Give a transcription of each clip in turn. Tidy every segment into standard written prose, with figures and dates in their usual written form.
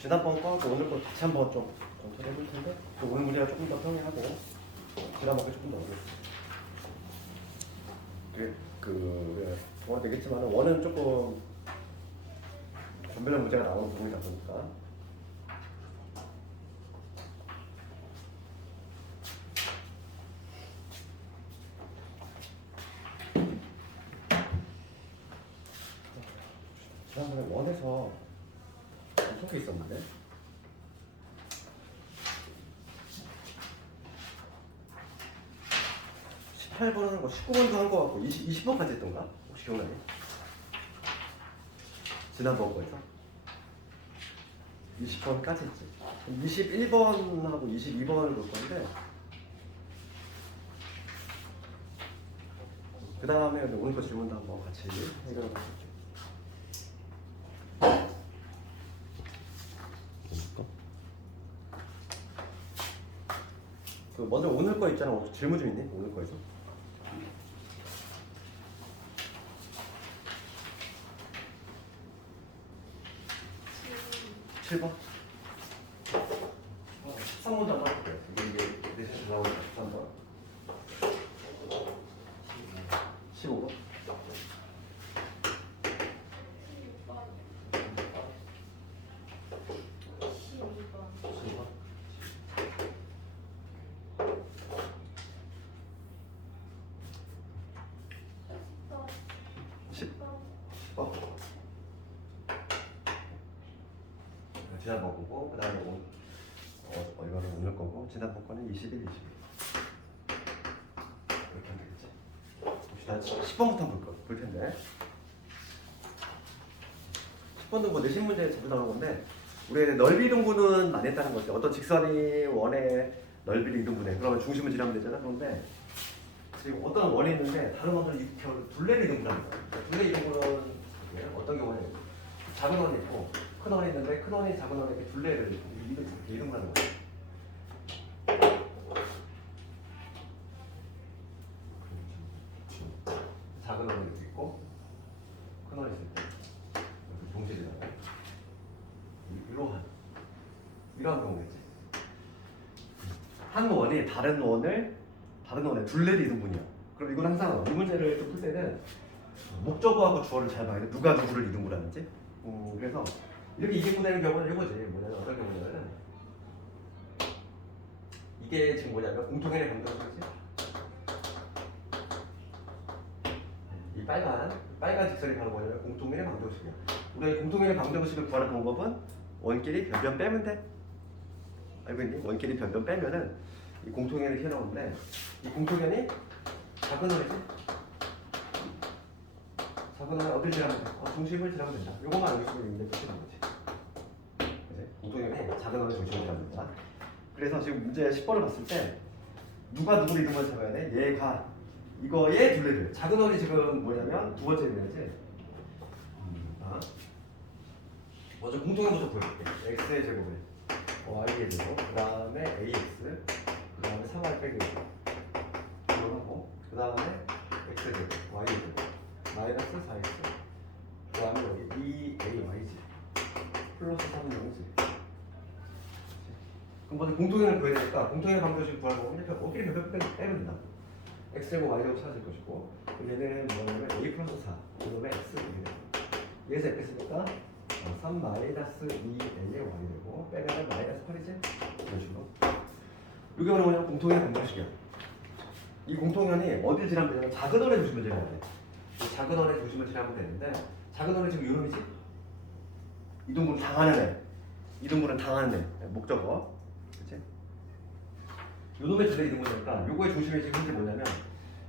지난번 거하고 오늘 거 같이 한번 좀 검토해 볼 텐데 오늘 문제가 조금 더 평이하고 지난번 게 조금 더 어려웠어요. 되겠지만 원은 조금 변별력 문제가 나오는 부분이다 보니까 지난번에 원에서 엄청 게 있었는데 18번 하는 거 19번도 한 거 같고 20번까지 했던가? 혹시 기억나니? 지난번 거에서 20번까지 했지. 21번하고 22번을 볼 건데 그 다음에 오늘 거 질문도 한번 같이 해결해 볼게요. 그 먼저 오늘 거 있잖아. 질문 좀 있니? 오늘 거에서. 칠 7번? 13번도 한번 해볼게요. 이게 내 샷이 나오니까 13번. 15번? 10번. 지난번 거고, 그 다음에 이거는 오늘 거고, 지난번 거는 21, 22. 이렇게 하면 되겠지? 봅시다. 10번부터 한번 볼 텐데. 10번도 뭐 내신 문제 자주 나오는 건데, 우리 넓이 이동분은 많이 했다는 거죠. 어떤 직선이 원의 넓이를 이동분해. 그러면 중심을 지나면 되잖아. 그런데 지금 어떤 원이 있는데 다른 원들은 이렇게 둘레를 이동분합니다. 둘레 이동분은 어떤 경우에 작은 원이 있고 큰 원이 있는데 큰 원이 작은 원에 이렇게 둘레를 이동분하는 거예요. 작은 원이 이렇게 있고 큰 원이 있을 때 동시에 지나가요. 이러한 경우겠지. 한 원이 다른 원의 둘레를 이동분이야. 그럼 이건 항상 이 문제를 좀 풀 때는 목적어하고 주어를 잘 봐야 돼. 누가 누구를 이동분하는지. 그래서 이렇게 이계분하는 경우는 이거지. 뭐냐면 어떤 경우냐면은 이게 지금 뭐냐면 공통연의 방정식이지. 이 빨간 직선이 바로 뭐냐면 공통연의 방정식이야. 우리 공통연의 방정식을 구하는 방법은 원끼리 변변 빼면 돼. 알고 있니? 원끼리 변변 빼면은 이 공통연이 튀어나오는데 이 공통연이 작은 원이지? 작은 원은 어딜 지나면 돼? 중심을 지나면 된다. 요것만 알고 있으면 이제 끝이 나는 거지. 공통연이 작은 원의 중심을 지나면 된다. 그래서 지금 문제 10번을 봤을 때 누가 누구를 이동을 잡아야 돼? 얘가 이거의 둘레를. 작은 원이 지금 뭐냐면 두 번째 문제지. 먼저 공통연부터 보여줄게. x의 제곱을 y의 제곱, 그 다음에 ax, 그 다음에 3y 빼기 1 이거 하고, 그 다음에 x의 제곱, y의 제곱, 마이너스 4x, 그 다음에 여기 2ay지 플러스 3은 0이지. 그럼 먼저 공통연을 구해야 되니까 공통연의 방정식 구하고 이렇게 어깨를 몇 빼면 된다. x제곱 y제곱 찾을 것이고, 얘는 뭐냐면 a 플러스 4, 그 다음에 x 얘에서 fx니까 3 마이너스 2a의 y 되고 빼면은 마이너스 8이지? 이런 식으로. 이게 바로 뭐냐면 공통연의 방정식이야. 이 공통연이 어딜 지나면 되냐면 작은 원의 중심을 지나야 돼. 이 작은 원의 중심을 지나면 되는데 작은 원이 지금 요놈이지? 이동분은 당하는 애. 이동분은 당하는 애. 목적어. 그치? 요놈의 둘레 이동분이니까 요거의 중심이 지금 현재 뭐냐면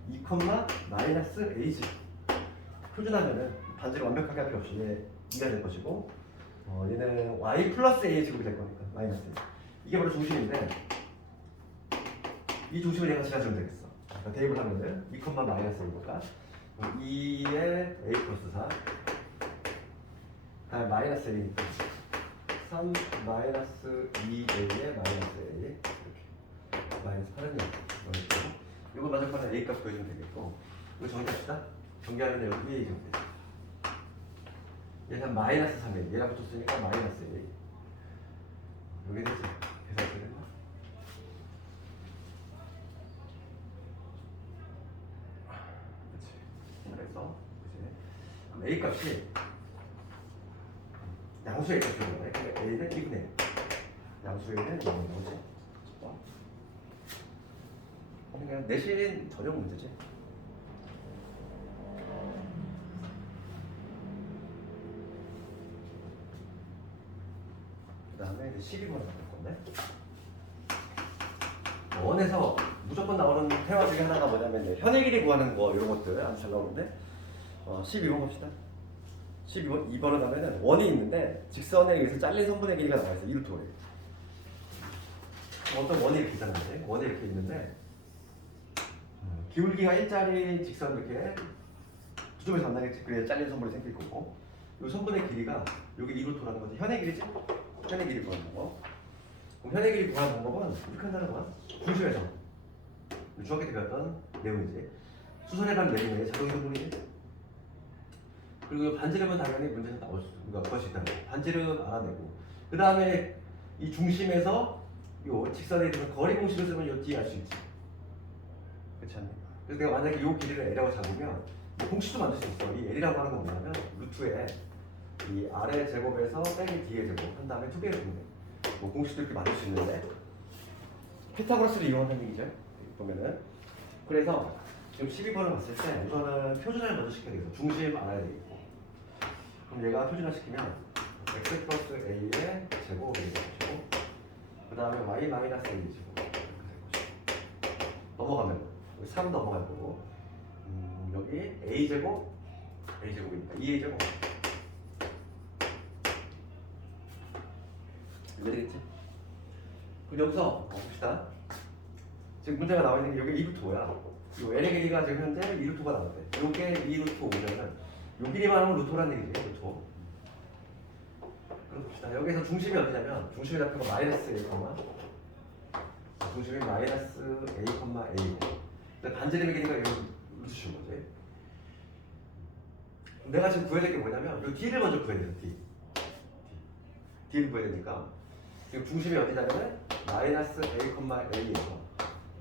2, 마이너스 a지. 표준하면은 반지를 완벽하게 할 필요 없이 이가 될 것이고 얘는 y 플러스 a 제곱이 될 거니까 마이너스. 이게 바로 중심인데 이 중심을 얘가 지나주면 되겠어. 그러니까 대입을 하면은 2, 마이너스 a니까 2의 a 플러스 4 다음에 마이너스 a니까 3 마이너스 2a의 마이너스 a 이렇게 마이너스 8은 0 이거 마저파는 a 값 구해주면 되겠고 이거 정리합시다. 정리하면 여기 a 제곱 되죠. 얘는 마이너스 3에 얘랑 붙었으니까 마이너스 1. 여기 되지. 계산 되는 거. 그렇지. 그래서 이제 A 값이 양수의 A 값인 거네. 그러니까 A는 2분의 양수의 A는 뭐지? 그러니까 내신 전형 문제지. 그 다음에 이제 12번을 볼 건데 원에서 무조건 나오는 태화 중에 하나가 뭐냐면 이제 현의 길이 구하는 거 이런 것들 아주 잘 나오는데 12번 봅시다. 12번 2번을 가면은 원이 있는데 직선에 의해서 잘린 선분의 길이가 나와 있어. 2루트 원이. 어떤 원이 이렇게 있다는데 원이 이렇게 있는데 기울기가 1짜리 직선 이렇게 두 점에서 만나겠지. 그래야 잘린 선분이 생길 거고 이 선분의 길이가 여기 2루트라는 거지. 현의 길이지? 현의 길이 구하는 거. 그럼 현의 길이 구하는 방법은 이렇게 한다는 거야. 중심에서 중학교 때 배웠던 내용이지. 수선에 관한 내용이 자동이 성분이지. 그리고 반지름은 당연히 문제에서 나올 수, 우리가 구할 수 있다는 거야. 반지름 알아내고 그 다음에 이 중심에서 요 직선에 대해서 거리 공식을 쓰면 요 뒤에 알 수 있지. 그렇지 않니? 그래서 내가 만약에 요 길이를 L이라고 잡으면 이 공식도 만들 수 있어. 이 L이라고 하는 건 뭐냐면 루트에 이 아래 제곱에서 빼기 D의 제곱 한 다음에 2배를 주면 돼. 뭐 공식도 이렇게 만들 수 있는데 피타고라스를 이용한다는 얘기죠. 보면은 그래서 지금 12번을 봤을 때 우선은 표준화를 먼저 시켜야 되겠어. 중심 알아야 되겠고 그럼 얘가 표준화 시키면 x 플러스 a의 제곱이 되는 것이고 그 다음에 y 마이너스 a 제곱 이렇게 될 것이고 넘어가면 3 넘어갈 거고 여기 a 제곱이니까 2a 제곱 이해 되겠지? 그럼 여기서 봅시다. 지금 문제가 나와 있는 게 여기 2루트5야. 이 L의 길이가 지금 현재 2루트가 나왔대. 요게 2루트5면은 요 길이만 하면 루트라는 얘기지. 루트. 그럼 봅시다. 여기서 중심이 어디냐면 중심이 잡힌 거 마이너스 A, 중심이 마이너스 A, A고 근데 반지름의 길이가 요 루트 준 거지. 내가 지금 구해야 될 게 뭐냐면 요 D를 먼저 구해야 돼요. D를 구해야 되니까 지금 중심이 어디냐면 마이너스 A, A에서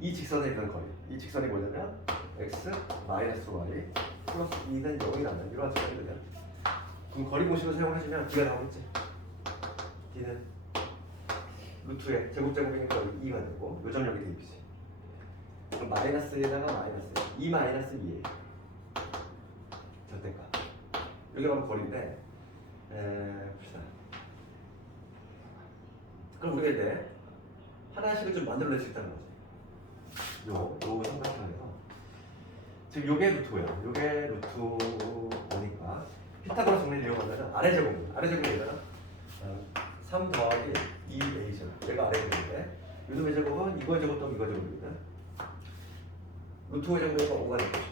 이 직선에 있는 거리. 이 직선이 뭐냐면 x 마이너스 y 플러스 2는 0이라는 이러한 직선이거든. 그럼 거리 공식을 사용하시면 D가 나오겠지. D는 루트에 제곱이니까 여기 2가 되고 요점력이 대입이지. 그럼 마이너스에다가 마이너스 2 마이너스 2에 절대값. 여기가 바로 거리인데 봅시다. 그럼 우리가 이제 하나씩을 좀 만들어낼 수 있다는 거지. 요 삼각형에서 지금 요게 루트고요. 요게 루트니까 피타고라스 정리를 이용하면 아래 제곱이 되잖아. 3 더하기 2a 제곱. 얘가 아래 제곱인데 요놈의 제곱은 이거의 제곱 더하기 이거의 제곱이거든. 루트의 제곱이니까 5가 될 것이고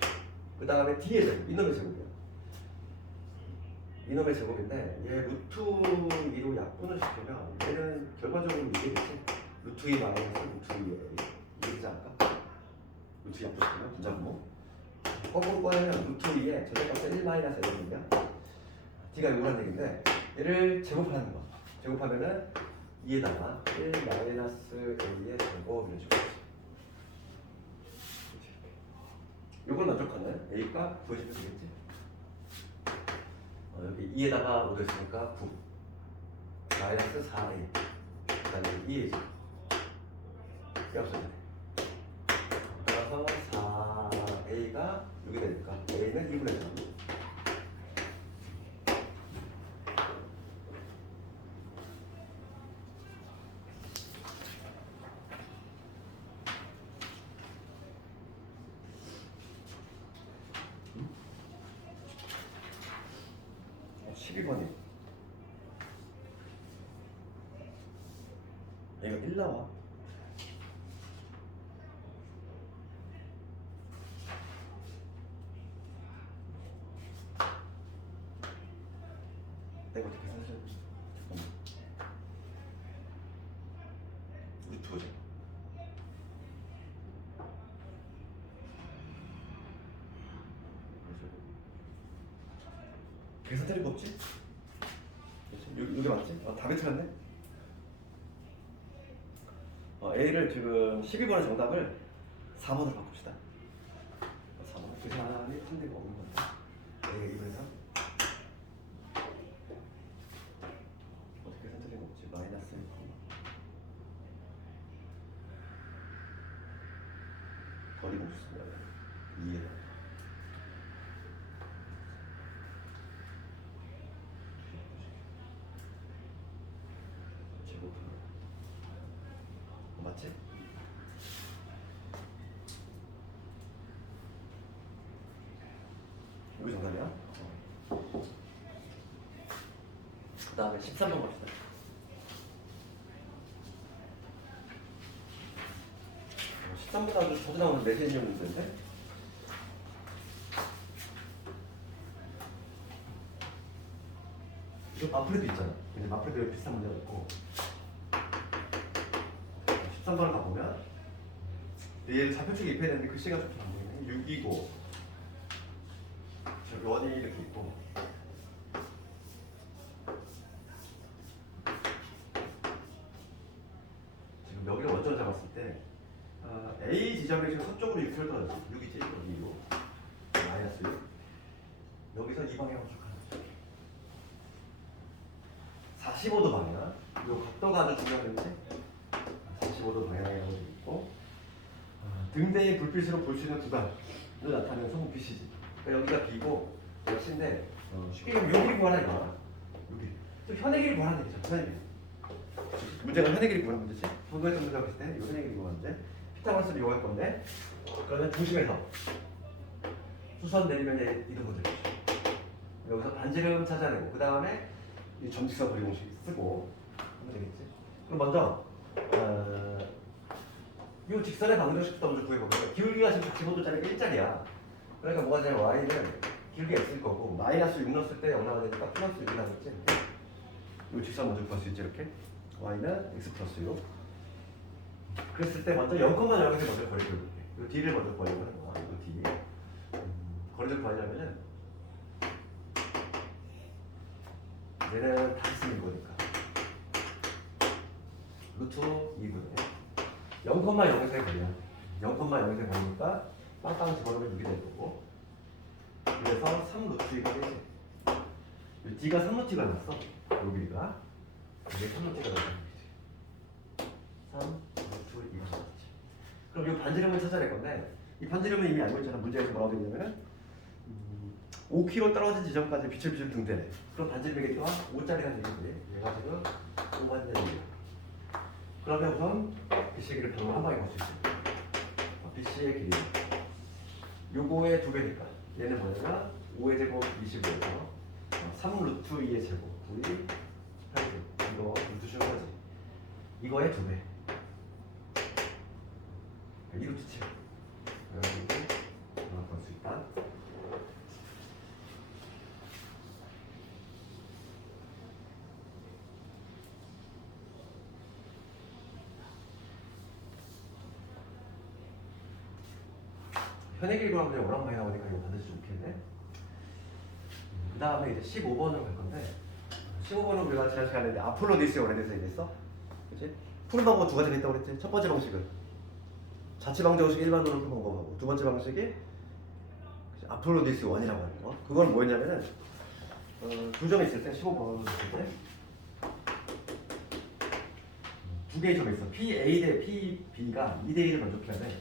그 다음에 d의 제곱. 이놈의 제곱이야. 이놈의 제곱인데 얘 루트 2로 약분을 시키면 얘는 결과적으로 이게 되지. 루트 2 마이너스 루트 2a 이게 되지 않을까? 루트 약분시키면 분자분모 거꾸로 꺼내면 루트 2에 절대값은 1 마이너스 A거든요. D가 요거란 얘기인데 얘를 제곱하는 거. 제곱하면은 2에다가 1 마이너스 A의 제곱을 해주고 요걸 만족하는 A가 구해주면 되겠지. 여기 2에다가 5도 있으니까 9 마이너스 4A 그 다음에 2A 제곱 이게 없어지네. 따라서 4A가 6이 되니까 A는 2분의 3 12번이 얘가 1 나와. 내가 어떻게 사실 루트 오죠. 계산 틀릴 거 없지? 여기 맞지? 답이 틀렸네? A를 지금 12번의 정답을 4번으로 바꿉시다. 4번. 그 사람이 상대가 없는 건데. A가 2분의 3. 어떻게 선택이 없지? 마이너스 1. 버리고 싶습니다. 2에. 제곱. 맞지? 여기 정답이야? 그 다음에 13번 갑시다. 13번 아주 자주 나오는 메시지 문제인데? 이거 마플에도 있잖아. 근데 마플에도 비슷한 문제가 있고 13번을 가보면 얘 좌표축에 입혀야 되는데 글씨가 좀 안 보이네. 6이고 저기 원이 이렇게 있고 지금 여기가 원점을 잡았을 때 A 지점이 지금 서쪽으로 6km 떨어졌어. 6이지 여기 6 마이너스 6 여기서 이 방향으로 쭉 가는 거죠. 45도 방향 이 각도가 아주 중요한데 45도 방향이라고 되어 있고 등대의 불빛으로 볼 수 있는 구간을 나타내는 성분 빛이지. 그러니까 여기가 B고 여기가 C인데 쉽게 얘기하면 여기를 구하라 이거야. 여기 좀 현의 길이 구하는 얘기죠. 현의 길. 문제가 현의 길이 구하는 문제지. 선거했던 문제가 있을 때 이거 현의 길이 구하는 문제. 피타고라스를 이용할 건데 그러면 중심에서 수선 내리면 이런 것들 여기서 반지름 찾아내고 그 다음에 이 점직선 거리 공식 쓰고 하면 되겠지. 그럼 먼저 이 직선의 방정식부터 먼저 구해보면 기울기가 지금 45도짜리가 1짜리야. 그러니까 뭐가 되냐면 y는 기울기가 x일 거고 마이너스 6 넣었을 때 0 나가니까 플러스 6이 나겠지. 이 직선 먼저 구할 수 있지 이렇게. y는 x 플러스 6. 그랬을 때 먼저 0,0에서 먼저 거리를 볼게. 이 d를 먼저 구하려고 하는 거야. 이 d. 거리를 구하려면은 얘는 다시 쓰는 거니까. 루트 2분의 0,0에서의 거리야. 0,0에서의 거리니까 빵빵 집어넣으면 6이 될 거고. 그래서 3루트가 되지. d가 3루트가 났어. 여기가. 이게 3루트가 났다는 거지. 3루트 2가 났지. 그럼 이 반지름을 찾아낼 건데 이 반지름은 이미 알고 있잖아. 문제에서 뭐라고 되어 있냐면은 5km 떨어진 지점까지 비틀비틀 등대래. 그럼 반지름이겠죠? 5짜리가 되겠지. 얘가 지금 5반지름이야. 그러면 우선 BC의 길이를 한 방에 볼 수 있어요. BC의 길이 요거의 2배니까 얘는 뭐냐면 5의 제곱 25에서 3루트 2의 제곱 우리 8조 이거 루트 쉬운 거지. 이거의 2배 2루트 7 그래가지고 볼 수 있다. 현의 길이 구하면 워낙 많이 나오니까 이거 반드시 좋겠네. 그 다음에 이제 15번으로 갈 건데 15번은 우리가 지난 시간에 아폴로디스에 오래돼서 얘기했어. 그치? 푸는 방법 두 가지가 있다고 그랬지. 첫 번째 방식은 자치 방정식 일반으로 푸는 방법하고 두 번째 방식이 아폴로디스 1이라고 하는 거. 그건 뭐였냐면은 두 점이 있을 때 15번으로 있을 때 두 개의 점이 있어. PA 대 PB가 2대 1을 만족해야 돼.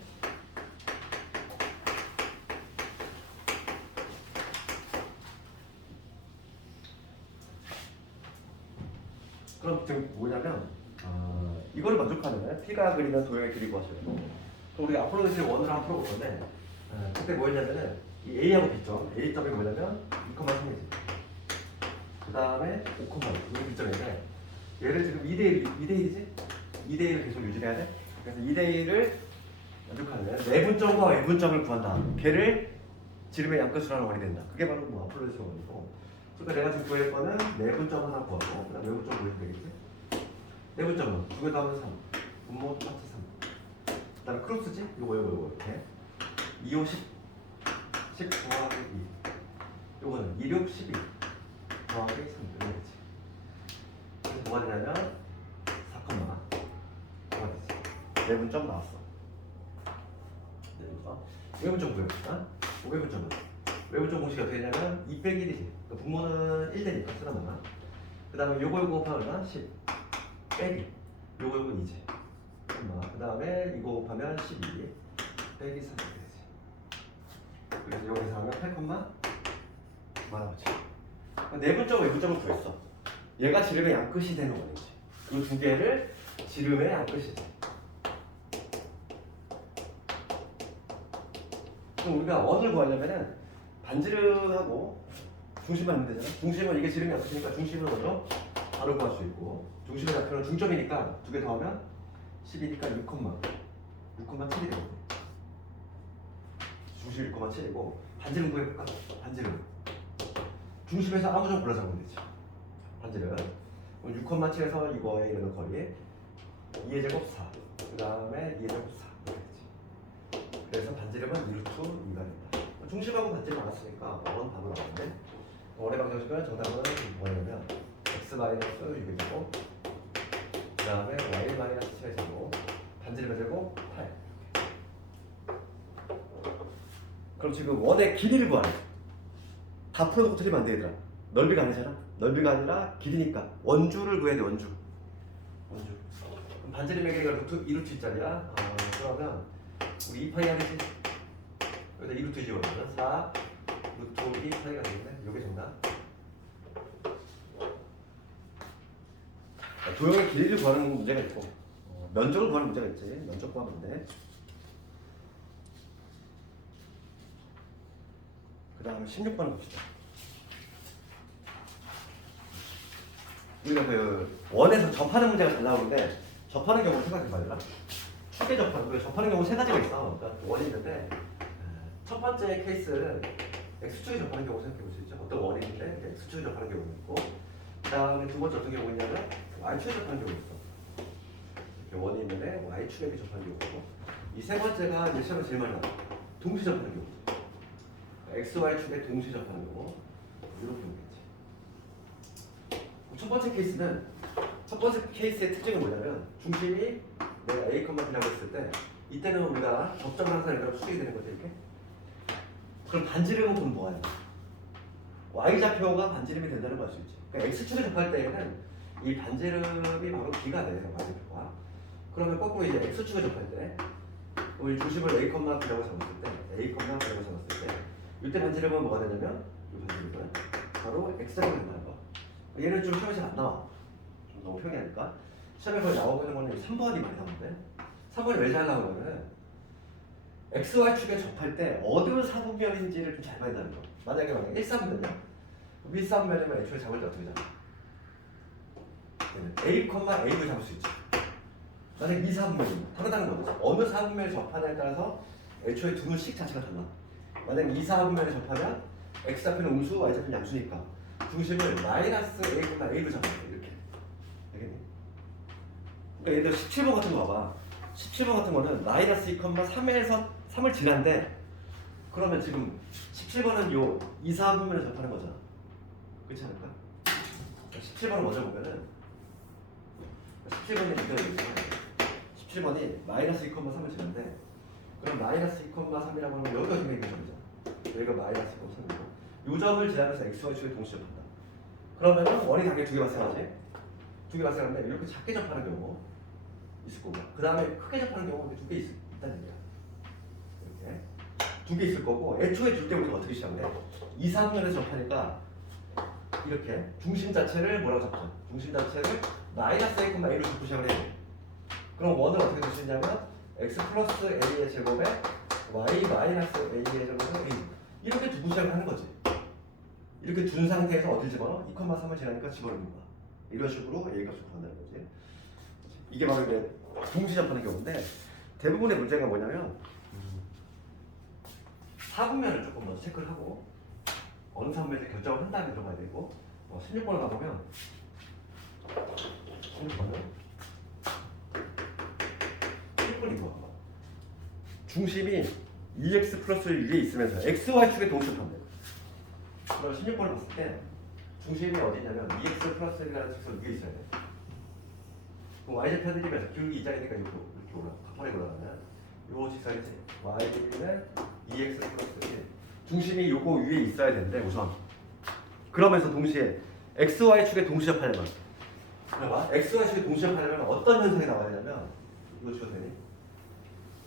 그럼 지금 뭐냐면 이거를 만족하는 P가 그리는 도형의 길이 구하셔요. 또 우리 아폴로디스 1을 한번 풀어볼 건데 그때 뭐였냐면은 이 A하고 B점, A점이 뭐냐면 2,3이지. 그 다음에 5,6 이게 B점인데 얘를 지금 2대1, 2대1이지? 2대1을 계속 유지해야 돼. 그래서 2대1을 만족하는 내분점과 외분점을 구한다. 걔를 지름의 양끝으로 하는 원이 된다. 그게 바로 뭐 아폴로디스 1이고. 그러니까 내가 지금 구할 거는 내분점 하나 구하고 그다음 외분점 구해도 되겠지? 내분점은 2개 더하면 3 분모 플러스 3 그다음에 크로스지? 요거 이렇게 2, 5, 10 10 더하기 2 요거는 2, 6, 12 더하기 3 이렇게지. 그래서 뭐가 되냐면 4,가 되지. 내분점 나왔어. 내분점. 외분점 구해봅시다. 외분점은 외분점 공식이 어떻게 되냐면 2 빼기 1이지. 그러니까 분모는 1 되니까 쓰나마나. 그 다음에 요거 곱하면 10 빼기 요거 2지. 그 다음에 이거 곱하면 12 빼기 3 되지. 그래서 여기서 하면 8콤마 말아보지. 내분점 외분점을 구했어. 얘가 지름의 양끝이 되는 원이지. 이 두 개를 지름의 양끝이 돼. 그럼 우리가 원을 구하려면은 반지름하고 중심만 하면 되잖아. 중심은 이게 지름이 없으니까 중심을 먼저 바로 구할 수 있고, 중심의 좌표는 중점이니까 두 개 더하면 10이니까 6,7이 되거든. 중심 6,7이고 반지름 구해볼까? 반지름 중심에서 아무 점 골라서 하면 되지. 반지름 6,7에서 이거에 이르는 거리 2의 제곱 4, 그 다음에 2의 제곱 4 이렇게 되지. 그래서 반지름은 2루트 2가 된다. 중심하고 반지름 알았으니까 원 답으로 나오는데, 원의 방정식은 정답은 뭐냐면 x 마이너스 6의 제곱, 그 다음에 y 마이너스 7의 제곱, 반지름의 제곱 8. 그럼 지금 원의 길이를 구하래. 다 풀어놓고 틀리면 안 되겠더라. 넓이가 아니잖아. 넓이가 아니라 길이니까 원주를 구해야 돼. 원주. 그럼 반지름의 길이가 루트 2루트 2짜리야. 그러면 우리 2파이 하겠지. 여기다 2루트 2집어넣으면 4 루트 2 파이가 되겠네. 요게 정답. 도형의 길이를 구하는 문제가 있고, 면적을 구하는 문제가 있지. 면적 구하면 돼. 그 다음에 16번을 봅시다. 우리가 그 원에서 접하는 문제가 잘 나오는데, 접하는 경우를 생각해봐라. 축에 접하는 경우 세 가지가 있어. 그러니까 원이 있는데, 첫 번째 케이스는 x축에 접하는 경우 생각해볼 수 있죠. 어떤 원이 있는데 x축에 접하는 경우가 있고, 그 다음에 두 번째 어떤 경우가 있냐면 y축에 접하는 경우가 있어. 이렇게 원이 있는데 y축에 접하는 경우가 있고, 이 세 번째가 이제 시험에 제일 많이 나와. 동시 접하는 경우. x, y축에 동시 접하는 경우. 이렇게 보겠지. 첫 번째 케이스의 특징은 뭐냐면, 중심이 내가 a, b라고 했을 때 이때는 우리가 접점을 항상 이렇게 수직이 되는 거죠. 이렇게. 그럼 반지름은 그럼 뭐야? y좌표가 반지름이 된다는 걸 알 수 있지. 그러니까 x축에 접할 때에는 이 반지름이 바로 b가 돼. y좌표가. 그러면 거꾸로 이제 x축에 접할 때 우리 중심을 a, b라고 잡았을 때 a,b라고 잡았을 때 이때 반지름은 뭐가 되냐면, 이 반지름은 바로 x좌표가 된다는 거. 얘는 좀 시험에 잘 안 나와. 좀 너무 평이하니까. 시험에 거의 나오고 있는 거는 3번이 많이 나오는데, 3번이 왜 잘 나오냐면 x, y축에 접할 때 어느 사분면인지를 좀 잘 봐야 된다는 거. 만약에 1사분면이야. 1사분면이면 애초에 잡을 때 어떻게 잡아? a, a를 잡을 수 있지. 만약에 2사분면이면 다르다는 거죠. 어느 사분면을 접하냐에 따라서 애초에 두 눈씩 자체가 달라. 만약에 2사분면을 접하면 x좌표는 음수, y좌표는 양수니까 중심을 마이너스 a, a로 잡아야 돼. 이렇게. 알겠니? 그러니까 예를 들어 17번 같은 거 봐봐. 17번 같은 거는 마이너스 2,3에서 3을 지난데, 그러면 지금 17번은 요 2, 4분면을 접하는 거잖아. 그렇지 않을까? 17번을 먼저 보면은 17번이 이거 있잖아. 17번이 마이너스 2,3을 지난데, 그럼 마이너스 2,3이라고 하면 여기가 중요한 점이잖아. 여기가 마이너스 2,3이고 요 점을 지나면서 x, y축에 동시 접한다. 그러면은 원이 당연히 두 개 발생하지. 두 개 발생하는데 이렇게 작게 접하는 경우 있을 거고, 그 다음에 크게 접하는 경우가 두 개 있다는 얘기야. 이렇게 두 개 있을 거고, 애초에 줄 때 우리가 어떻게 시작해? 2, 3면에서 접하니까 이렇게 중심 자체를 뭐라고 잡죠? 중심 자체를 마이너스 a, a로 잡고 시작을 해요. 그럼 원을 어떻게 줄 수 있냐면 x 플러스 a의 제곱에 y 마이너스 a의 제곱은 a, 이렇게 두고 시작을 하는 거지. 이렇게 둔 상태에서 어딜 집어넣어? 2,3을 지나니까 집어넣는 거야. 이런 식으로 a 값을 구한다는 거지. 이게 바로 이제 동시 접하는 경우인데, 대부분의 문제가 뭐냐면 사분면을 조금 먼저 체크를 하고 어느 사분면을 결정을 한 다음에 들어가야 되고, 16번을 가보면 16번이 뭐야? 중심이 2x 플러스 6에 있으면서 x, y축에 동시 접하면 돼. 그럼 16번을 봤을 때 중심이 어디냐면 2x 플러스 1이라는 직선 위에 있어야 돼. 그럼 y좌표 드리면서 기울기 이자리니까 이렇게 가파르게 올라가면 요 직선이지. y는 2x 플러스 1. 중심이 요거 위에 있어야 되는데 우선. 그러면서 동시에 xy축에 동시접하려면 봐봐. xy축에 동시접하려면 어떤 현상이 나와야 되냐면 이거 주셔도 되니?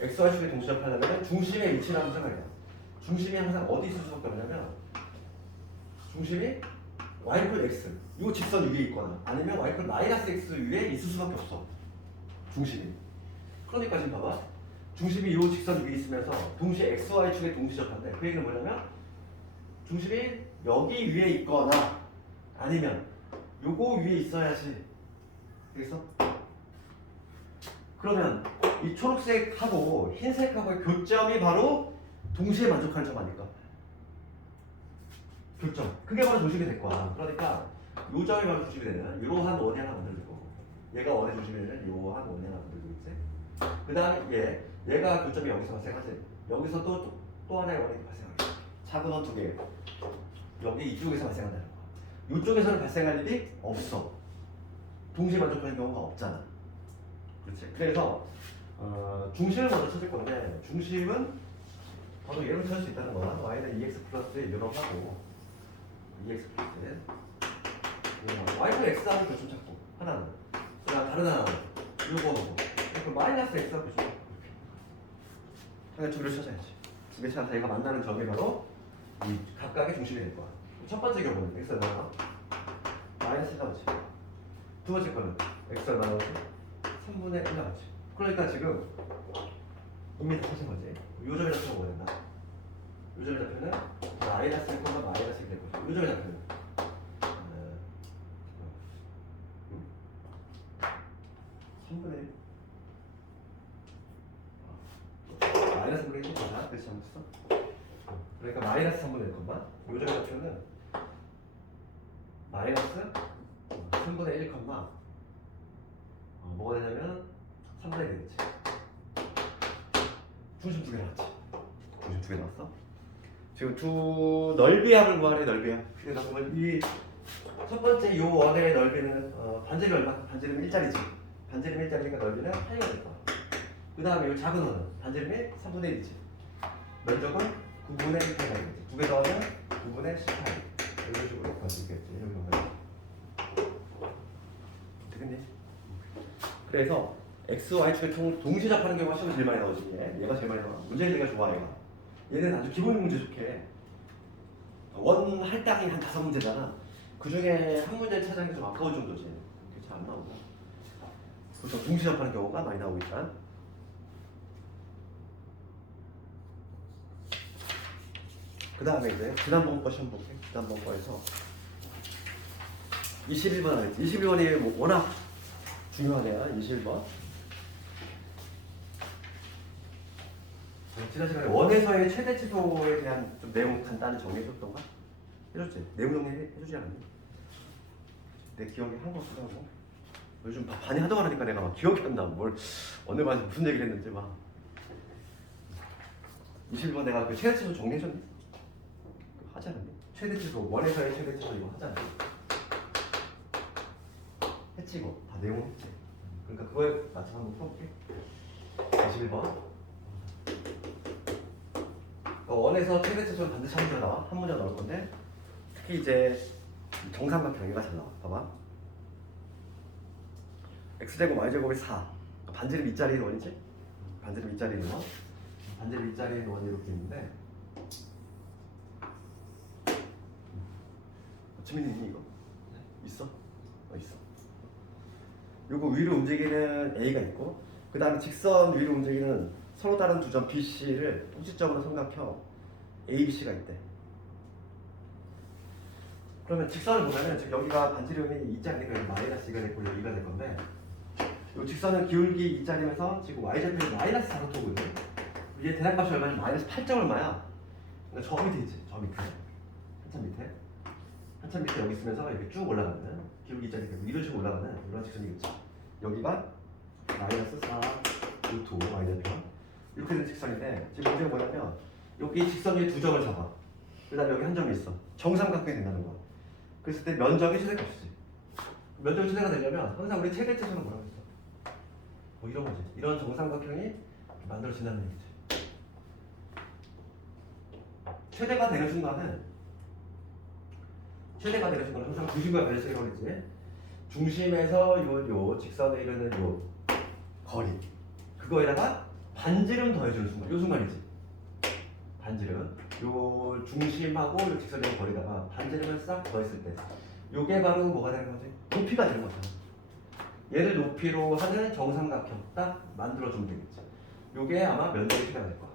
xy축에 동시접하려면 중심의 위치를 한번 생각해요. 중심이 항상 어디 있을 수밖에 없냐면 중심이 y플 x 이 직선 위에 있거나 아니면 y플 마이너스 x 위에 있을 수밖에 없어. 중심이. 그러니까 지금 봐봐. 중심이 이 직선 위에 있으면서 동시에 xy축에 동시접한데 그 얘기는 뭐냐면 중심이 여기 위에 있거나 아니면 요거 위에 있어야지. 되겠어? 그러면 이 초록색하고 흰색하고의 교점이 바로 동시에 만족하는 점 아닐까? 교점. 그게 바로 중심이 될 거야. 그러니까 요 점이 바로 중심이 되는 이러한 원이 하나 만들어줄 거고 얘가 원의 중심이 되는 이러한 원이 하나 만들어주겠지. 그 다음에 얘가 교점이 여기서 발생하지. 여기서 또 하나의 원이 발생하겠지. 작은 원 두 개. 여기 이쪽에서 발생한다는 거야. 이쪽에서는 발생할 일이 없어. 동시에 만족하는 경우가 없잖아. 그렇지. 그래서 중심을 먼저 찾을 건데 중심은 바로 얘로 찾을 수 있다는 거야. y는 2x 플러스 1 하고 2x 플러스 1 y는 x 하고 교점 찾고 하나는 그다음 다른 하나는 요거 보고 그럼 마이너스 x 하고 교점 찾고 이렇게 두 개를 찾아야지. 두 개 찾아서 얘가 만나는 점이 바로 이 각각의 중심이 될 거야. 첫 번째 경우는 x 얼마나? 마이너스 1 나오지. 두 번째 거는 x 얼마나 나오지? 3분의 1 나오지. 그러니까 지금 이미 다 찾은 거지. 요점의 좌표가 뭐야 된다? 요점의 좌표는 마이너스 1, 마이너스 1 될 거지. 요점의 좌표는 3분의 1 마이너스 3분의 1 거야. 그래서 잘못했어? 그러니까 마이너스 3분의 1 컴마 요점의 좌표는 마이너스 3분의 1 컴마 뭐가 되냐면 3분의 1 되겠지. 중심 두 개 나왔지. 중심 두 개 나왔어. 지금 두 넓이합을 구하래. 넓이합. 그래서 보면 이 첫 번째 요 원의 넓이는 반지름이 얼마? 반지름이 1짜리지. 반지름이 1짜리니까 넓이는 8가 될 거야. 그 다음에 요 작은 원은 반지름이 3분의 1이지. 면적은 9분의 1파이가 되겠지. 두 개 더하면 9분의 18. 이런 식으로 구할 수 있겠지. 이런 경우에. 되겠니? 그래서 x, y축에 동시접하는 경우가 시험에 제일 많이 나오지. 얘가 제일 많이 나와. 문제를 내가 좋아 얘가. 얘는 아주 기본 문제 좋게 원 할당이 한 5문제잖아. 그 중에 한 문제를 찾아내는 게 좀 아까울 정도지. 그게 잘 안 나오고. 보통 동시접하는 경우가 많이 나오고 있다. 그 다음에 이제 지난번 거 시험 볼게. 지난번 거에서 21번 하겠지. 21번이 워낙 중요하네요. 21번. 지난 시간에 원에서의 최대 치도에 대한 좀 내용 간단히 정리해줬던가? 해줬지? 내용 정리 해주지 않았니? 내 기억이 한 것 같기도 하고 요즘 많이 하다 보니까 내가 막 기억이 안 나. 뭘 어느 반에서 무슨 얘기를 했는지 막 21번 내가 그 최대 치도 정리해줬니? 하지 않았니? 최대 치도 원에서의 최대 치도 이거 하지 않았니? 했지 이거 다 내용은 했지. 그러니까 그거에 맞춰서 한번 풀어볼게. 21번 원에서 최대 치수는 반드시 한 문제 나와. 한 문제 나올 건데 특히 이제 정삼각형이가 잘 나와. 봐봐. x제곱 y제곱이 4. 반지름 밑자리인 원이지? 반지름 밑자리인 원. 반지름 밑자리인 원이 이렇게 있는데 지민이 있니 이거? 있어? 있어. 요거 위로 움직이는 a가 있고 그 다음에 직선 위로 움직이는 서로 다른 두 점 BC를 통치점으로 삼각형 ABC가 있대. 그러면 직선을 보면은 지금 여기가 반지름이 2짜리니까 여기 마이너스 2가 되고 여기가 될 건데 이 직선은 기울기 2짜리면서 지금 y좌표는 마이너스 4로 도거든. 이게 대략값이 얼마냐? 마이너스 8점 얼마야? 그러니까 저 밑에 있지. 저 밑에. 한참 밑에. 한참 밑에 여기 있으면서 이렇게 쭉 올라가는 기울기 2짜리니까 이런 식으로 올라가는 이런 직선이겠지. 여기가 마이너스 4 루트 5 y좌표. 이렇게 된 직선인데 지금 문제가 뭐냐면 여기 직선 위에 두 점을 잡아. 그 다음에 여기 한 점이 있어. 정삼각형이 된다는 거야. 그랬을 때 면적이 최대값이지. 면적이 최대가 되려면 항상 우리 최대치수는 뭐라고 했어? 뭐 이런 거지. 이런 정삼각형이 만들어진다는 얘기지. 최대가 되는 순간은 항상 중심과 관련성이라고 그랬지. 중심에서 요 직선에 이르는 요 거리, 그거에다가 반지름 더해주는 순간, 요 순간이지. 반지름, 요 중심하고 요 직선의 거리다가 반지름을 싹 더했을 때, 요게 바로 뭐가 되는 거지? 높이가 되는 거잖아. 얘를 높이로 하는 정삼각형 딱 만들어주면 되겠지. 요게 아마 면적이 T가 될 거야.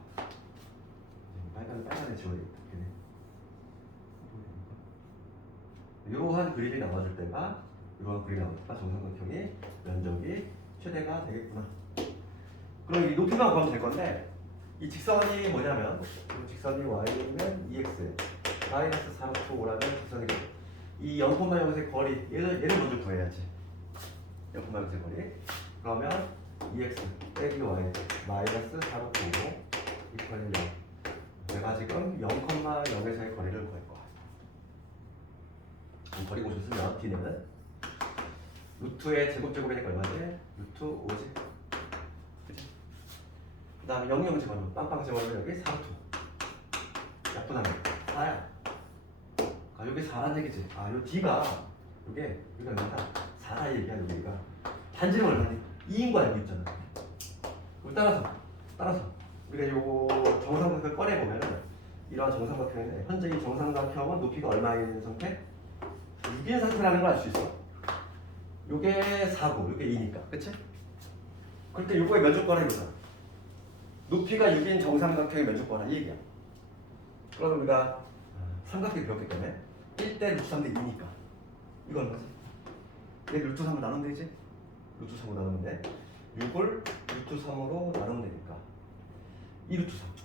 빨간에 지워야겠다. 이러한 그림이 나와줄 때가, 이러한 그림이 나와줄 때가 정삼각형이 면적이 최대가 되겠구나. 그럼 이 높이만 구하면 될 건데, 이 직선이 뭐냐면, 이 직선이 y는 2x 마이너스 4루트5라는 직선이고, 이 0,0의 거리, 얘를 먼저 구해야지. 0,0의 거리. 그러면 2x 빼기 y 마이너스 4루트5 이퀄 0. 내가 지금 0,0에서의 거리를 구할 거야. 거리 보셨으면 D는 루트의 제곱제곱이니까 얼마지? 루트 5지. 그치? 그 다음에 0 제곱하면 빵빵 제곱하면 여기 4루트 약분하면 4야. 아, 여기 4란 얘기지. 아, 요 D가 요게 얼마다? 4라 얘기야. 여기가 반지름 얼마니? 2인 거 알고 있잖아. 따라서 우리가 요 정삼각형을 꺼내보면은 이러한 정삼각형인데, 현재 이 정삼각형은 높이가 얼마 있는 상태? 6인 상태라는 걸 알 수 있어. 요게 4고 요게 2니까, 그치? 그럴 때 요거의 면적 구하라 이거잖아. 높이가 6인 정삼각형의 면적 구하라 이 얘기야. 그럼 우리가 삼각형이 배웠기 때문에 1대 루트 3대 2니까 이거 얼마지? 얘 루트 3으로 나누면 되지? 루트 3으로 나누면 돼. 6을 루트 3으로 나누면 되니까 2 루트 3.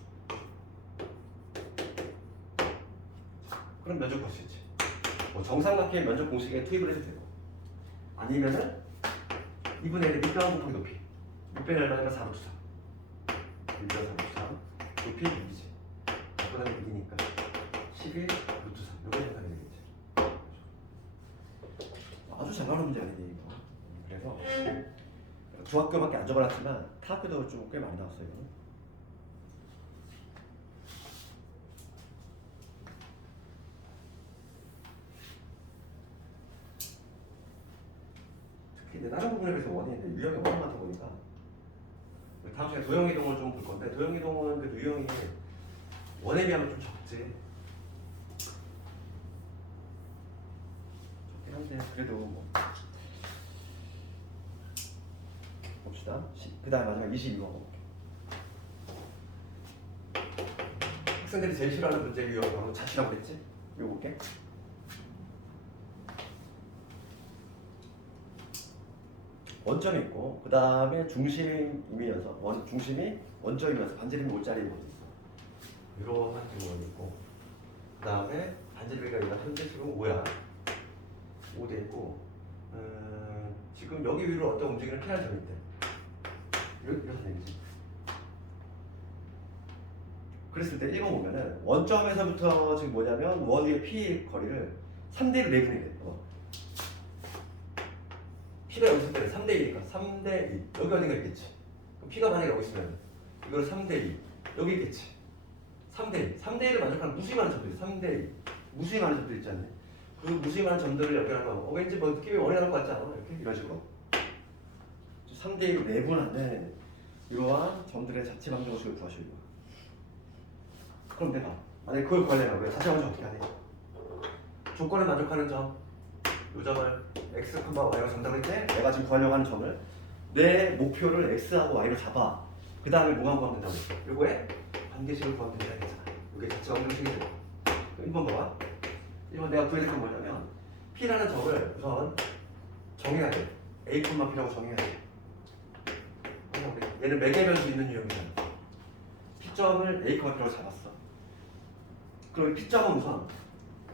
그럼 면적 구할 수 있지. 뭐 정삼각형의 면적 공식에 투입을 해도 되고, 아니면은 2분의 1의 밑변 곱하기 높이, 밑변이 얼마냐면 4루트 3, 밑변 4루트 3, 높이 6이지. 그다음에 6이니까 11 루트 3. 이거 생각하게 되겠지. 아주 잘 나오는 문제 아니니 이거. 그래서 중학교밖에 안 적어놨지만 타학교도 좀 꽤 많이 나왔어요. 이거는. 근데 다른 부분에 비해서 원인인데 유형이 워낙 많다 보니까 다음 시간에 도형이동을 좀 볼 건데, 도형이동은 그 유형이 원에 비하면 좀 적지. 적긴 한데 그래도 뭐 봅시다. 그 다음에 마지막 22번 볼게. 학생들이 제일 싫어하는 문제 유형이 바로 자취라고 그랬지? 이거 볼게. 원점이 있고, 그 다음에 중심이면서 중심이 원점이면서 반지름이 올자리인 것도 있어. 이러한 경우가 있고, 그 다음에 반지름이가 여기가 현재 지금 5야. 5돼 있고, 지금 여기 위로 어떤 움직임을 피하는 점이 있대. 이런 얘기지. 그랬을 때 1번 보면은 원점에서부터 지금 뭐냐면 원 위에 P 거리를 3대 1로 내분이 돼. P가 여기서 3대 2니까 3대 2 여기 어딘가 있겠지. 그럼 P가 만약에 여기 있으면 이걸 3대 2 여기 있겠지. 3대 2 3대 1을 만족하는 무수히 많은 점들이 3대 2 무수히 많은 점들이 있지 않니? 그 무수히 많은 점들을 연결하면 왠지 뭐 느낌이 원이 나는 것 같지 않아? 이렇게 이런 식으로 3대 2로 내분하는 이러한 점들의 자체 방정식을 구하시오. 그럼 내가 만약에 그걸 구하려면 우리가 자체 방정 어떻게 하니? 조건을 만족하는 점, 이 점을 x, y로 정답했지? 내가 지금 구하려고 하는 점을 내 목표를 x하고 y로 잡아. 그 다음에 뭐가 구하면 된다고 했어? 요거에 관계식을 구하면 된다 했잖아. 이게 자체 방정식이 되고. 1번 봐봐. 1번 내가 구해야 될 건 뭐냐면 P라는 점을 우선 정해야 돼. A, P라고 정해야 돼. 얘는 매개 변수 있는 유형이잖아. P점을 A, P라고 잡았어. 그럼 P점은 우선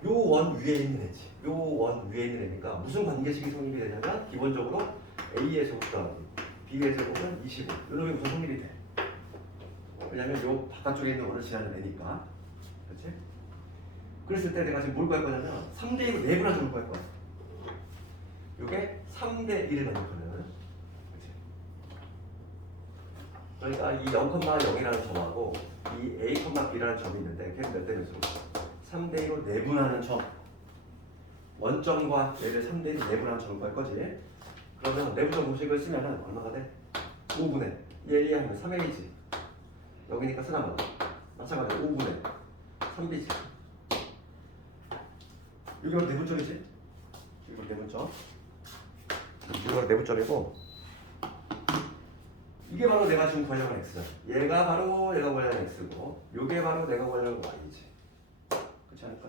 요 원 위에 있는 애지. 요 원 위에 있는 애니까 무슨 관계식이 성립이 되냐면 기본적으로 A의 제곱 더하기 B의 제곱은 25. 요 놈이 우선 성립이 돼. 왜냐면 요 바깥쪽에 있는 원을 지나는 애니까. 그렇지? 그랬을 때 내가 지금 뭘 구할 거냐면 3대 2로 내분한 점을 구할 거야. 요게 3대 1을 만족하는, 그렇지? 그러니까 이 0,0이라는 점하고 이 a, b라는 점이 있는데 걔는 몇 대 몇으로? 3대 2로 내분하는 점. 원점과 얘를 3대 2로 내분하는 점을 구할 거지. 그러면 내분점 공식을 쓰면은 얼마가 돼? 5분의 1, 2 하면 3a지. 여기니까 쓰나봐. 마찬가지로 5분의 3b지. 이게 바로 내분점이지? 이게 바로 내분점. 이게 바로 내분점이고, 이게 바로 내가 지금 구하려는 x야. 얘가 바로 내가 구하려는 x고, 요게 바로 내가 구하려는 y지. 그렇지 않을까?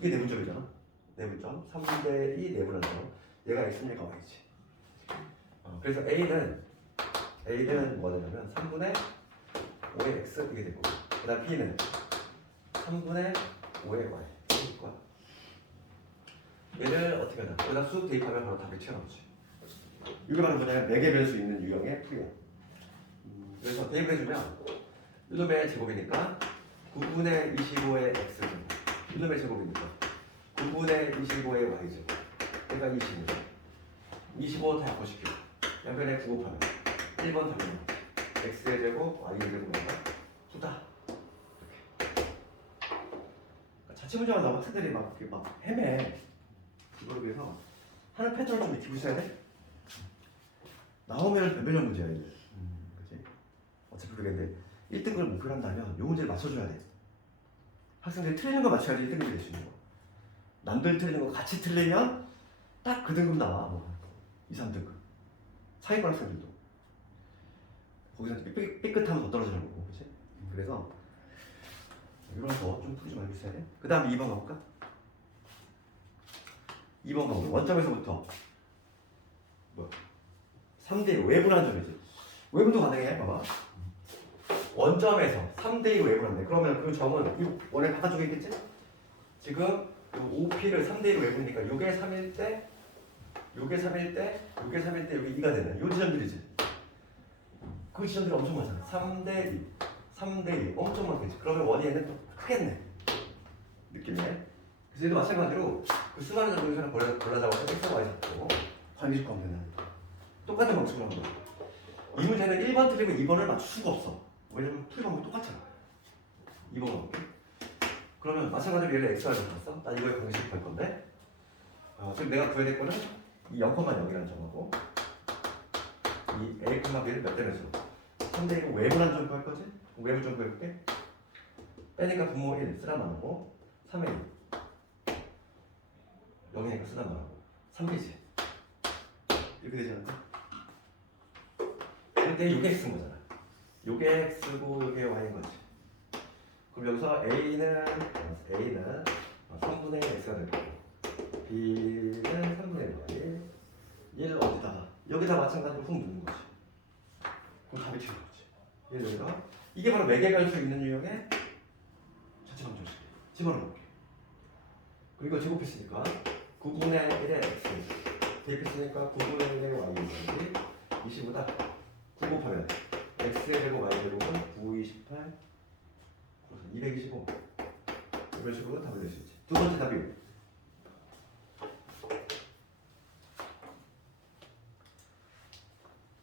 이게 내분점이잖아. 내분점. 3대 2 내분한 점. 얘가 x면 얘가 y지. 그래서 a는 뭐냐면 3분의 5의 x 이게 되고, 그 다음 b는 3분의 5의 y. 이거야. 얘를 어떻게 하나? 여기다 수 대입하면 바로 답이 튀어나오지. 이게 바로 뭐냐면 4개 변수 있는 유형의 풀이야. 그래서 대입을 해주면 이놈의 제곱이니까 9분의 25의 x제곱, 이놈의 제곱이니까 9분의 25의 y제곱, 그러니까 25 다 약분시키고 양변에 9 곱하면 1번 답은 x의 제곱, y의 제곱이니까 9다. 자취문제가 나오면 학생들이 막 헤매. 그걸 위해서 하는 패턴을 좀 익히고 있어야 돼. 나오면 변변형 문제야 이게. 그치? 어차피 그러겠는데 1등급을 목표로 한다면 요 문제를 맞춰줘야 돼. 학생들이 틀리는 거 맞춰야지 1등급이 될 수 있는 거. 남들 틀리는 거 같이 틀리면 딱 그 등급 나와. 뭐 2, 3등급. 상위권 학생들도. 거기서 삐끗하면 더 떨어지는 거고. 그치? 그래서 이런 거 좀 풀이 좀 알고 있어야 돼. 그 다음에 2번 가볼까? 2번 가보자. 원점에서부터 뭐야? 3대2 외분한 점이지. 외분도 가능해. 봐봐. 원점에서 3대2 외분한데 그러면 그 점은 이 원의 바깥쪽에 있겠지? 지금 OP를 3대2로 외분이니까 요게 3일 때 요게 3일 때 요게 3일 때 여기 2가 되는 요 지점들이지. 그 지점들이 엄청 많잖아. 3대2 3대2 엄청 많겠지. 그러면 원이 얘는 또 크겠네. 느낌이네. 그래서 얘도 마찬가지로 그 수많은 점들을 골라다가 x, y 잡고 관계식 구하면 되는 똑같은 방식으로 하는 거야. 이 문제는 1번 틀리고 2번을 맞출 수가 없어. 왜냐면 풀이 방법이 똑같잖아. 2번 가볼게. 그러면 마찬가지로 얘를 x를 잡았어. 난 이거에 관계식 구할 건데 지금 내가 구해야 될 거는 이 0,0이라는 점하고 이 a, b를 몇 대 몇으로 3대 1로 외분한 점 구할 거지? 외분 점 구해볼게. 빼니까 분모 1 쓰라 말하고 3의 2 0이니까 쓰다 말하고 3b지. 이렇게 되지 않을까? 근데 요게 x인 거잖아. 요게 x고 요게 y인 거지. 그럼 여기서 a는 3분의 1 x가 될 거고 b는 3분의 1 y 1 어디다가 여기다 마찬가지로 훅 누는 거지. 그럼 답이 튀는 거지. 얘를 여기다 이게 바로 매개변수 있는 유형의 자체방정식 집어넣을게. 그리고 제곱했으니까 9분의 1의 x 대입했으니까 9분의 1의 y인지 25다. 9 곱하면 x의 제곱 y의 제곱은 9, 28 225 이런 식으로 답을 낼 수 있지. 두 번째 답이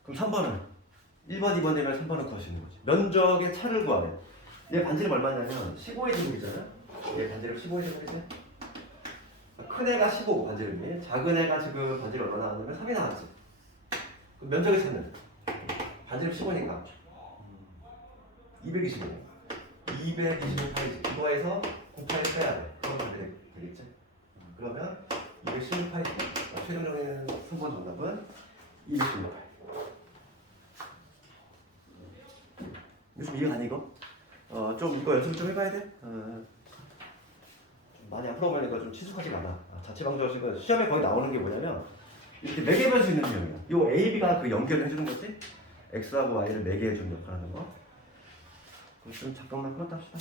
그럼 3번은 1번, 2번 되면 3번을 구할 수 있는 거지. 면적의 차를 구하래. 얘 반지름 얼마냐면 15의 제곱이잖아. 얘 반지름 15의 제곱이지. 큰 애가 15 반지름이, 작은 애가 지금 반지름 얼마 나왔냐면 3이 나왔지. 그럼 면적의 차는 반지름 15니까 225 226파이지. 이거에서 곱하기 빼야 돼. 그러면 되겠지. 그러면 216파이지. 최종적인 승부 정답은 216파이. 요즘 이해가 가니 이거? 좀 이거 연습 좀 해봐야 돼. 좀 많이 안 풀어보니까 좀 친숙하지가 않아. 자체방정식은 시험에 거의 나오는 게 뭐냐면 이렇게 매개할 수 있는 유형이야. 요 A, B가 그 연결을 해주는 거지. X하고 Y를 매개해주는 역할을 하는 거. 그럼 좀 잠깐만 풀었다 합시다.